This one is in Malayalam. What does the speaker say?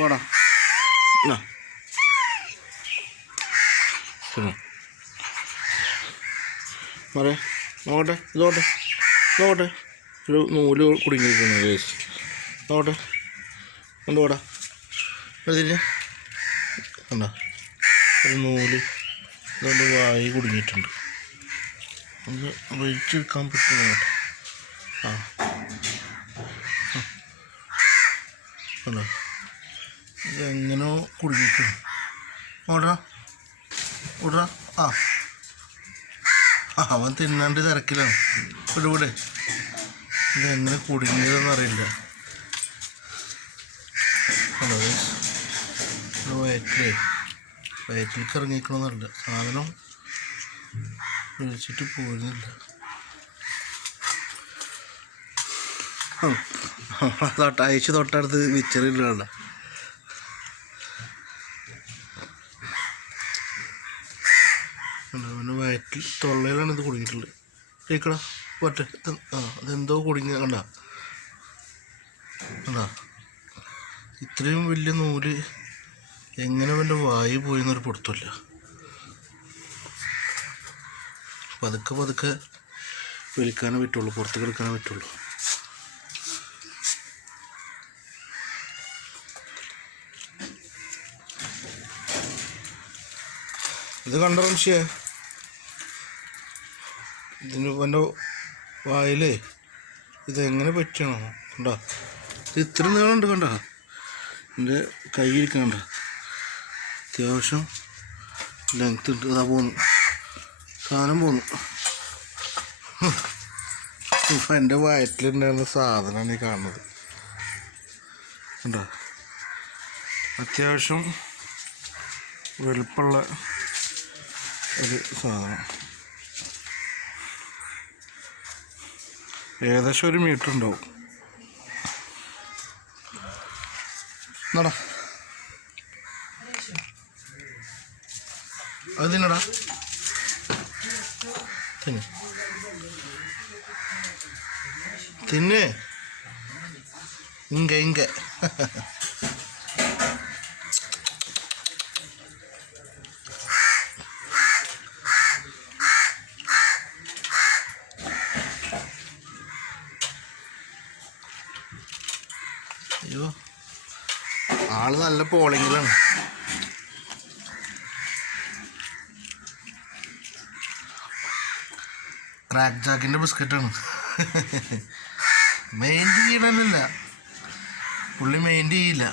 വാടാ മറേ നോക്കട്ടെ ഇതോട്ടെ നോക്കട്ടെ ഒരു നൂല് കുടുങ്ങിയിരിക്കുന്നു കേസ് നോക്കട്ടെ കൊണ്ടുപോടാ അതിന് കണ്ടോ ഒരു നൂല് ഇതുകൊണ്ട് വായി കുടുങ്ങിയിട്ടുണ്ട് ഒന്ന് വലിച്ചെടുക്കാൻ പറ്റുന്ന കേട്ടോ കണ്ടോ ഇതെങ്ങനോ കുടുങ്ങിയിട്ടുണ്ട് ഓടാ ഓടാ അവൻ തിന്നാണ്ട് തിരക്കിലാണ് ഇവിടെ ഇതെങ്ങനെ കുടുങ്ങിയതെന്ന് അറിയില്ല ഹലോ വയറ്റിലേക്ക് ഇറങ്ങിക്കണമെന്നല്ല സാധനം വിളിച്ചിട്ട് പോരുന്നില്ല അയച്ച് തൊട്ടടുത്ത് മിച്ചറില്ല അവൻ്റെ വയറ്റിൽ തൊള്ളയിലാണ് ഇത് കുടുങ്ങിയിട്ടുള്ളത് കേൾക്കടാ ഒറ്റ അതെന്തോ കുടുങ്ങിയ കണ്ടാ ഇത്രയും വലിയ നൂല് എങ്ങനെ അവൻ്റെ വായി പോയിന്നൊരു പൊടുത്തല്ല പതുക്കെ പതുക്കെ വലിക്കാനേ പറ്റുള്ളൂ പുറത്തേക്ക് എടുക്കാനേ പറ്റുള്ളൂ ഇത് കണ്ട മനുഷ്യ ഇതിന് എൻ്റെ വായിലേ ഇതെങ്ങനെ പറ്റണോ കണ്ടോ ഇത് ഇത്ര നീളമുണ്ട് കണ്ട എൻ്റെ കയ്യിരിക്കണ്ട അത്യാവശ്യം ലെങ്ത് ഉണ്ട് അതാ പോന്നു സാധനം പോന്നു എൻ്റെ വയറ്റിലുണ്ടായിരുന്ന സാധനമാണ് ഈ കാണുന്നത് കണ്ടോ അത്യാവശ്യം വലുപ്പമുള്ള ഒരു സാധനം ഏകദേശം 1 മീറ്റർ ഉണ്ടാവും നട അത് തിന്നടാ തിന്നെ ഇങ്ക അയ്യോ ആള് നല്ല പോളിങ്ങിലാണ് ക്രാക്ക് ജാക്കിൻ്റെ ബിസ്ക്കറ്റാണ് മെയിൻറ്റ് ചെയ്യണമെന്നില്ല പുള്ളി മെയിൻറ്റ് ചെയ്യില്ല